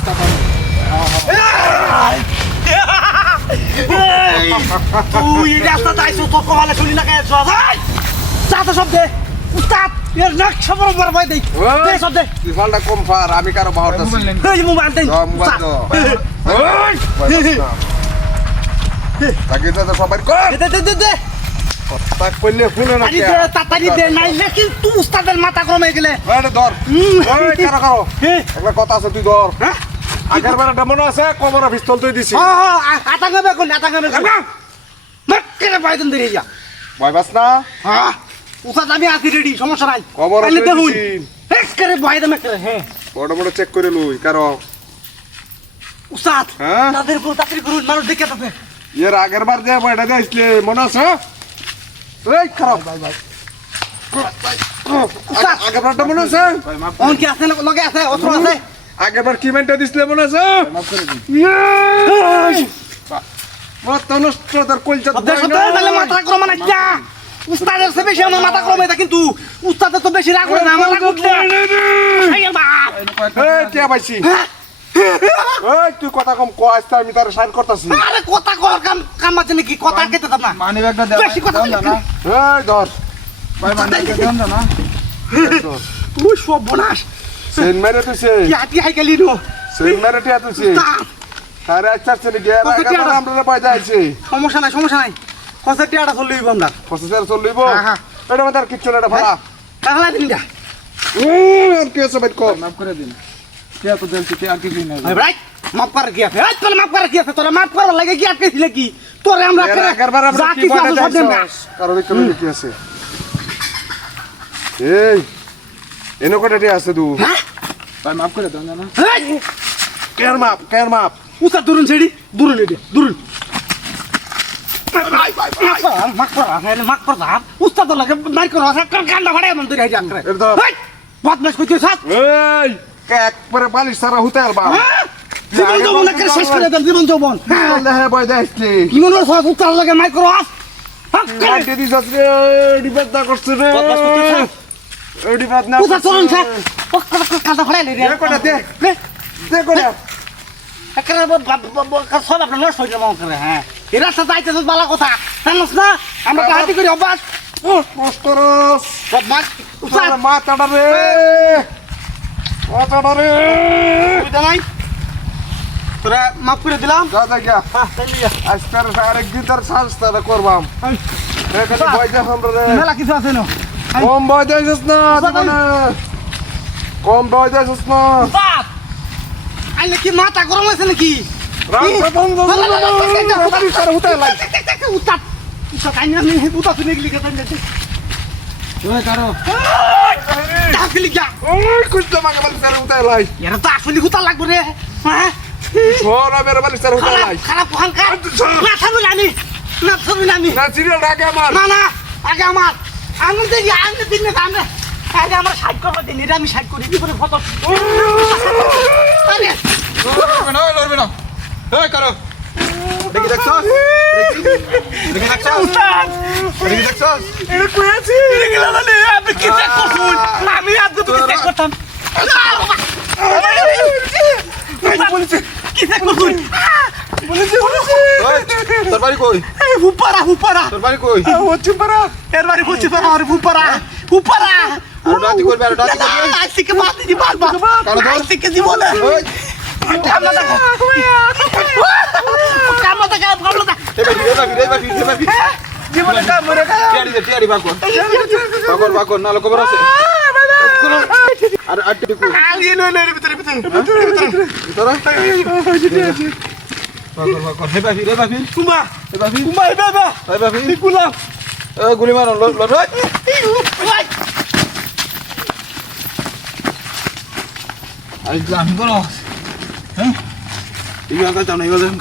রাস্তা তো তুই রাস্তা যাইছো তো কমালে শুনি না কেন চাতা সব দে উস্তাদ এর নাক খবর বরবাই দেই দে সব দে তুই ফালটা কম ফার আমি কারো বাহরতাছি এই মোবাইল দেই মোবাইল দাও তাকে তো সবাই কর দে দে দে দে তাক কইলে শুনে না আরে দে তাড়াতাড়ি দে নাই লেকিন তুই উস্তাদের মাথা গরম হয়ে গেলে আরে ধর ওই কারো একটা কথা আছে তুই ধর হ্যাঁ আগের বার একটা মনে আছে কোমরে পিস্তল তুই দিছি আতাঙ্গাবে কোন আতাঙ্গাবে মাক্কেরে বাইদন ধরে যা ভয় পাস না হ্যাঁ উস্তাদ আমি আছি রেডি সমস্যা নাই খবর আছে দেখুন দিছি একেরে বাইদন করে হ্যাঁ বড় বড় চেক করে লই কারো উস্তাদ হ্যাঁ তাদের গো তাড়াতাড়ি করুন মানুষ দেখে তাতে এর আগের বার যে বড়টা দিয়েছিলে মনে আছে এই খারাপ ভাই ভাই আগের বারটা মনে আছে অন কি আছে লগে আছে অস্ত্র আছে আগের বার কি মেন্টা দিছিলে মনে আছে মাফ করে দিন মত নষ্ট তোর কলচা দেশ তো তাহলে মাথা গরম না যা উস্তাদের সে বেশি আমার মাথা গরম এটা কিন্তু উস্তাদের তো বেশি রাগ করে না আমার রাগ উঠলে এই বাপ এই কে পাইছি এই তুই কথা কম কইস তা আমি তার সাইন করতেছি আরে কথা কর কাম আছে নাকি কথা কেটে দাও না মানি ব্যাগটা দেন বেশি কথা না এই ধর ভাই মানি ব্যাগটা দেন না তুই সব বনাস সেন মেরে তুই সে কি আটি হাই গেলি নো সেন মেরে তুই সে তারে আচ্ছা চলে গিয়ে আগের আমরা পয়সা আইছে সমস্যা নাই কত টিয়াটা চললিব আমরা প্রসেসর চললিব হ্যাঁ হ্যাঁ এটা মত আর কিচ্ছু না এটা ভাড়া কাগলা দিন দা আর কি আছে ভাই কর মাফ করে দিন কে তো দিলছি কে আর কিছু না ভাই ভাই মাফ কর কি আছে এই তোরে মাফ কর কি আছে তোরে মাফ করার লাগে কি আটকে ছিল কি তোরে আমরা আগের বার আমরা কি পয়সা দিছি কারণ কি আছে এই এনো কটাটি আছে তুই ভাই মাফ করে দেন না এই কেয়ার মাপ উস্তাদ দূরুন ছেড়ি দূরুন এডে দূরুন মাক কর দাম উস্তাদ লাগে নাই কর কান্ডা ফাড়ে মন ধরে যান রে এই বদমাশ কইতে সাত এই একবারে বালিশ সারা হতে আলবা জীবন যৌবন একটা শেষ করে দেন জীবন যৌবন হ্যাঁ বয় দেখলি জীবন সব উস্তাদ লাগে নাই কর কাটে দিছ রে ডিবাদ না করছ রে এই ডিবাদ না উস্তাদ চলুন স্যার কান্ডা ফাড়ে রে দে কোটা দে দে কোটা একটা সব আপনার নষ্ট হয়ে যাবো করে হ্যাঁ এই রাস্তা যাইতে বালা কথা জানোস না আমরা হাতি করি অভ্যাস মাস্টারস বদমাশ উস্তাদ মাথাটা রে সুবিধা নাই তোরা মাফ করে দিলাম যা যা গিয়া হ্যাঁ তাই লিয়া আজকের আরেকদিন তার সাজটা করবাম এখানে বয় যা আমরা রে মেলা কিছু আছে না কম বয় যাইছস না জীবনে কম বয় যাইছস না উস্তাদ আইলে কি মাথা গরম আছে নাকি রামবন্ধ উস্তাদ উস্তাদ আইনে আমি উস্তাদ শুনে গেলি কেন ওই কারো ডাকলি যা ওই কুস্তা মাকে বল স্যার উঠাই লাই এরা তো আসলে হুতা লাগবে রে হ্যাঁ সোরা মেরে বল স্যার উঠাই লাই খারাপ খান খান না থাকবে জানি না থাকবে জানি না সিরিয়াল ডাকে আমার না না আগে আমার আমি দেখি আমি দিন না আমরা আগে আমার সাইড করব দিন এটা আমি সাইড করি কি করে ফটো আরে লড়বে না ওই কারো দেখি দেখছস দেখি দেখছস উস্তাদ দেখি দেখছস এটা কই আছে এগুলা না আপনি কি চেক করছেন আমি আজকে তো চেক করতাম বলেছে কি চেক করছেন বলেছে ওই তোর বাড়ি কই এই হুপারা তোর বাড়ি কই হচ্ছে পারা এর বাড়ি হচ্ছে পারা আর হুপারা আর ডাটি করবে আজকে মাছ দি বাবা কারো দল আজকে জীবনে ওই কামলা দেখো কামলা দেখ এই বাকি জীবনে কাম করে টিয়ারি বাকর বাকর না লোক বড় আছে আর আটটি কই আলিয়ে লইলে ভিতরে তোরা বাকর হে বাকি কুমা হে বাকি কুমা বাবা হে বাকি কুলা গুলি মারো লড় আই গ্লাম করো হ্যাঁ এই কথা জানাই বলেন